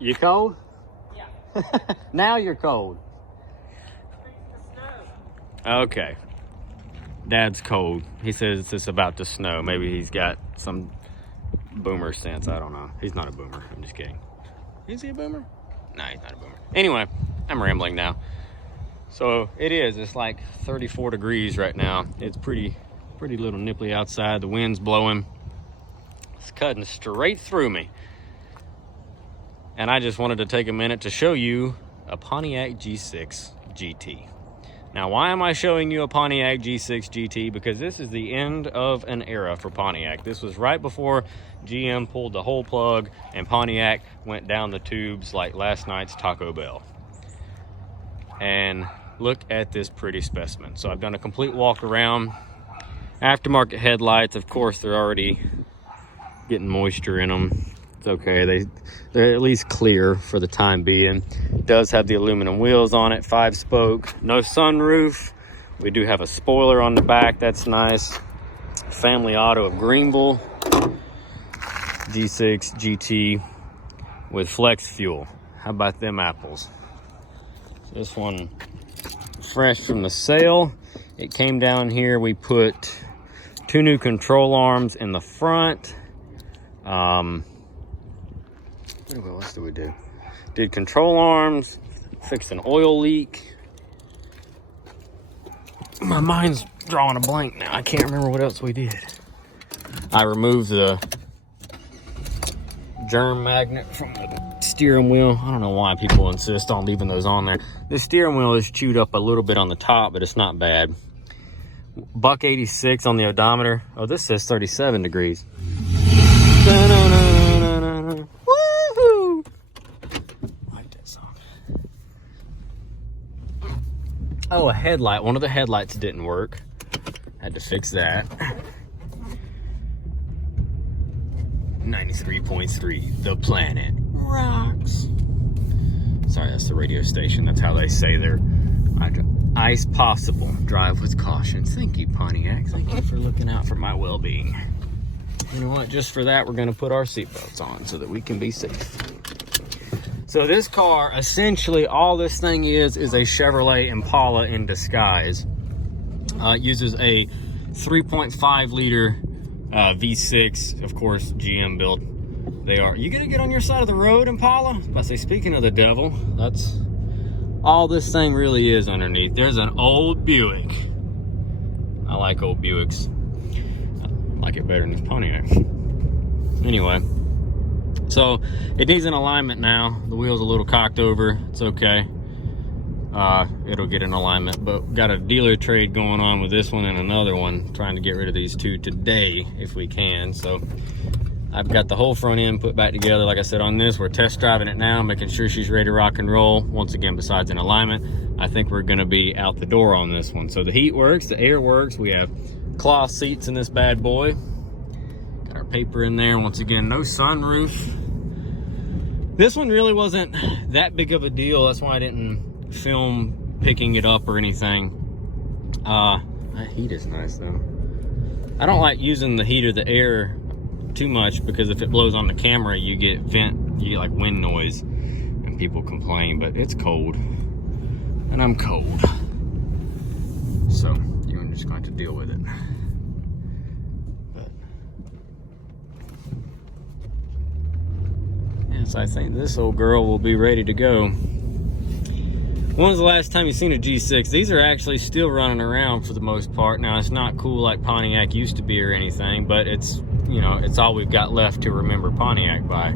You cold? Yeah. Now you're cold. Okay. Dad's cold. He says it's about to snow. Maybe he's got some boomer sense. I don't know. He's not a boomer. I'm just kidding. Is he a boomer? No, he's not a boomer. Anyway, I'm rambling now. So it is. It's like 34 degrees right now. It's pretty little nipply outside. The wind's blowing. It's cutting straight through me. And I just wanted to take a minute to show you a Pontiac G6 GT. Now, why am I showing you a Pontiac G6 GT? Because this is the end of an era for Pontiac. This was right before GM pulled the whole plug and Pontiac went down the tubes like last night's Taco Bell. And look at this pretty specimen. So I've done a complete walk around. Aftermarket headlights, of course, they're already getting moisture in them. It's okay, they're at least clear for the time being. It does have the aluminum wheels on it, 5-spoke, no sunroof. We do have a spoiler on the back, that's nice. Family Auto of Greenville, G6 GT with flex fuel. How about them apples? This one fresh from the sale. It came down here, we put 2 new control arms in the front. What else did we do? Did control arms, fixed an oil leak. My mind's drawing a blank now. I can't remember what else we did. I removed the germ magnet from the steering wheel. I don't know why people insist on leaving those on there. The steering wheel is chewed up a little bit on the top, but it's not bad. $1.86 on the odometer. Oh, this says 37 degrees. Woohoo! I like that song. Oh, a headlight. One of the headlights didn't work. Had to fix that. 93.3, the planet rocks. Sorry, that's the radio station. That's how they say their ice possible. Drive with caution. Thank you, Pontiac. Thank you for looking out for my well-being. You know what? Just for that, we're going to put our seatbelts on so that we can be safe. So this car, essentially, all this thing is a Chevrolet Impala in disguise. It uses a 3.5 liter V6, of course, GM build. They are. You gonna get on your side of the road, Impala? I was about to say, speaking of the devil, that's all this thing really is underneath. There's an old Buick. I like old Buicks. I like it better than this Pontiac. Anyway, so it needs an alignment now. The wheel's a little cocked over. It's okay. It'll get an alignment, but got a dealer trade going on with this one and another one, trying to get rid of these two today if we can. So I've got the whole front end put back together. Like I said, on this, we're test driving it now, making sure she's ready to rock and roll. Once again, besides an alignment, I think we're gonna be out the door on this one. So the heat works, the air works. We have cloth seats in this bad boy. Got our paper in there. Once again, no sunroof. This one really wasn't that big of a deal. That's why I didn't film picking it up or anything. That heat is nice though. I don't like using the heat or the air too much, because if it blows on the camera, you get like wind noise and people complain. But it's cold and I'm cold, so you're just going to deal with it. But yes, I think this old girl will be ready to go. When was the last time you seen a G6? These are actually still running around for the most part. Now, it's not cool like Pontiac used to be or anything, but it's, you know, it's all we've got left to remember Pontiac by.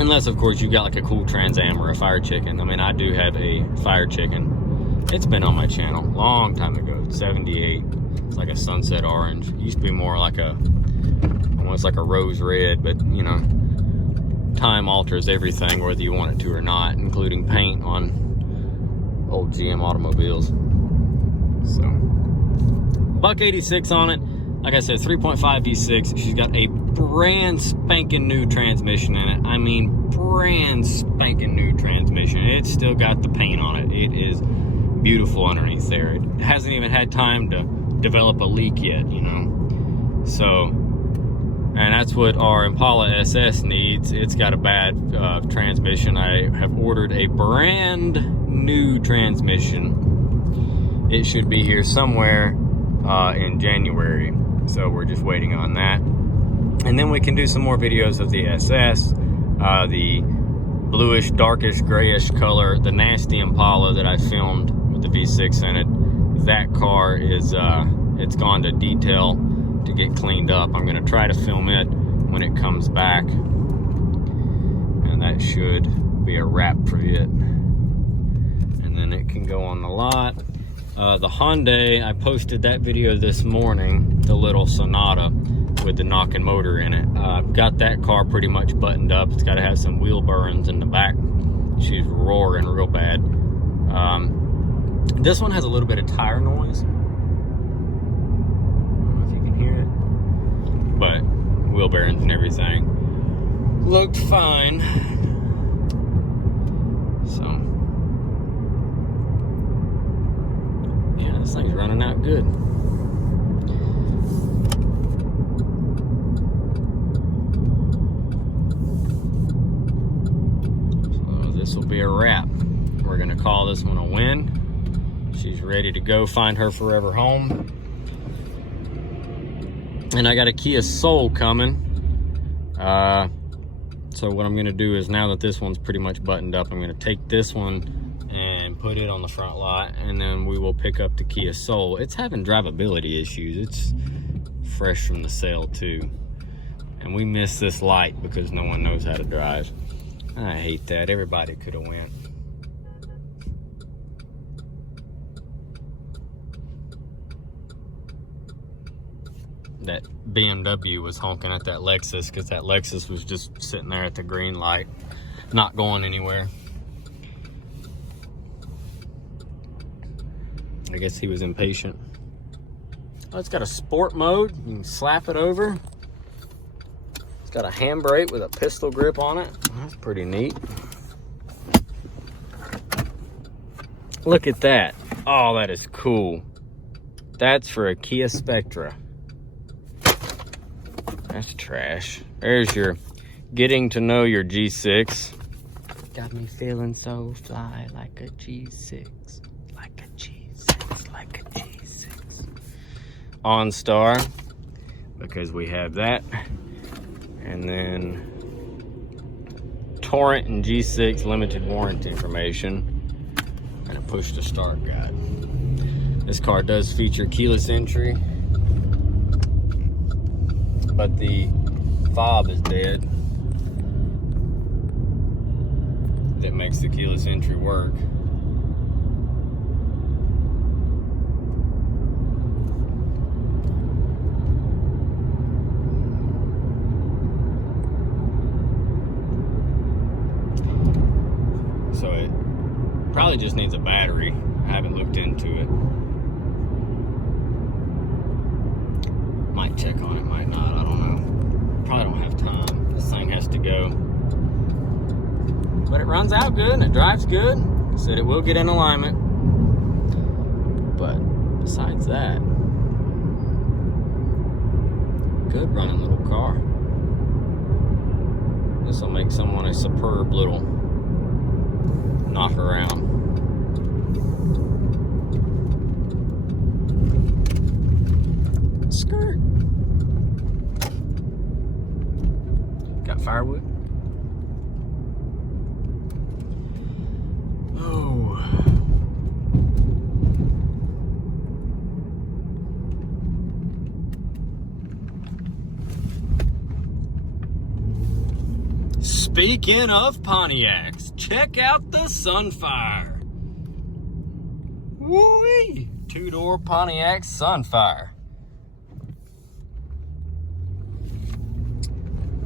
Unless, of course, you got like a cool Trans Am or a Fire Chicken. I mean, I do have a Fire Chicken. It's been on my channel a long time ago. It's 78. It's like a sunset orange. It used to be more like a, almost like a rose red, but, you know, time alters everything, whether you want it to or not, including paint on old GM automobiles. So $1.86 on it. Like I said, 3.5 V6. She's got a brand spanking new transmission in it. I mean, brand spanking new transmission. It's still got the paint on it. It is beautiful underneath there. It hasn't even had time to develop a leak yet, you know. So And that's what our Impala SS needs. It's got a bad transmission. I have ordered a brand new transmission. It should be here somewhere in January. So we're just waiting on that. And then we can do some more videos of the SS, the bluish, darkish, grayish color, the nasty Impala that I filmed with the V6 in it. That car is, it's gone to detail to get cleaned up. I'm gonna try to film it when it comes back. And that should be a wrap for it. And then it can go on the lot. The Hyundai, I posted that video this morning, the little Sonata with the knocking motor in it. I've got that car pretty much buttoned up. It's got to have some wheel burns in the back. She's roaring real bad. This one has a little bit of tire noise. I don't know if you can hear it, but wheel bearings and everything looked fine. So yeah, this thing's running out good. This will be a wrap. We're gonna call this one a win. She's ready to go find her forever home. And I got a Kia Soul coming. So what I'm gonna do is, now that this one's pretty much buttoned up, I'm gonna take this one and put it on the front lot, and then we will pick up the Kia Soul. It's having drivability issues. It's fresh from the sale too. And we missed this light because no one knows how to drive. I hate that. Everybody could have went. That BMW was honking at that Lexus because that Lexus was just sitting there at the green light, not going anywhere. I guess he was impatient. Oh, it's got a sport mode. You can slap it over. It's got a handbrake with a pistol grip on it. That's pretty neat. Look at that. Oh, that is cool. That's for a Kia Spectra. That's trash. There's your getting to know your G6. Got me feeling so fly, like a G6. Like a G6, like a G6. OnStar, because we have that. And then Torrent and G6 limited warranty information, and a push to start guide. This car does feature keyless entry, but the fob is dead. That makes the keyless entry work. So it probably just needs a battery. I haven't looked into it. Might check on it, might not, I don't know. Probably don't have time. This thing has to go. But it runs out good and it drives good. Said it will get in alignment. But besides that, good running little car. This will make someone a superb little knock around. Skirt. Got firewood? Oh. Speaking of Pontiacs, check out the Sunfire. Woo-wee! Two-door Pontiac Sunfire.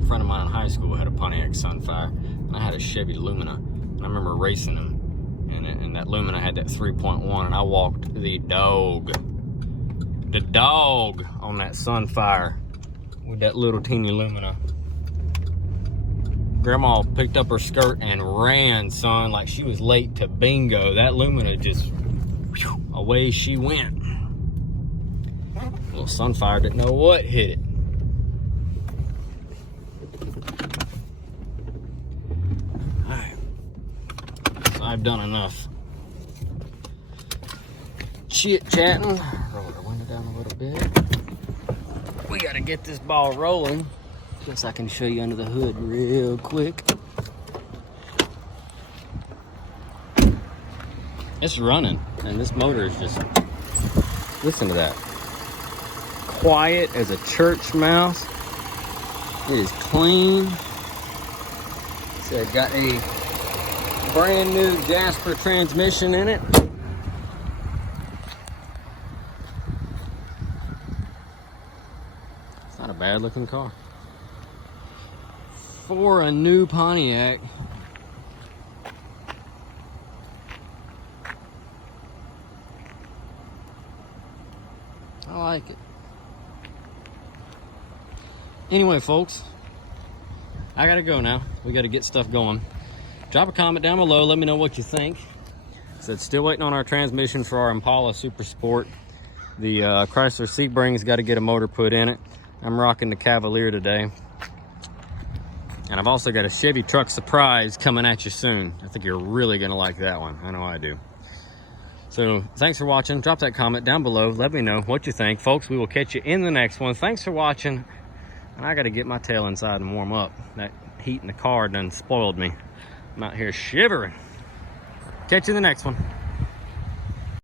A friend of mine in high school had a Pontiac Sunfire, and I had a Chevy Lumina, and I remember racing them, and that Lumina had that 3.1, and I walked the dog on that Sunfire with that little teeny Lumina. Grandma picked up her skirt and ran, son, like she was late to bingo. That Lumina just, whew, away she went. Little Sunfire didn't know what hit it. I've done enough chit-chatting. Roll the window down a little bit. We gotta get this ball rolling. Guess I can show you under the hood real quick. It's running, and this motor is just, listen to that. Quiet as a church mouse. It is clean. So it's got a brand new Jasper transmission in it. It's not a bad looking car. For a new Pontiac. I like it. Anyway, folks, I gotta go now. We gotta get stuff going. Drop a comment down below. Let me know what you think. So it's still waiting on our transmission for our Impala Super Sport. The Chrysler Sebring's got to get a motor put in it. I'm rocking the Cavalier today. And I've also got a Chevy Truck Surprise coming at you soon. I think you're really gonna like that one. I know I do. So thanks for watching. Drop that comment down below. Let me know what you think. Folks, we will catch you in the next one. Thanks for watching. And I got to get my tail inside and warm up. That heat in the car done spoiled me. I'm out here shivering. Catch you in the next one.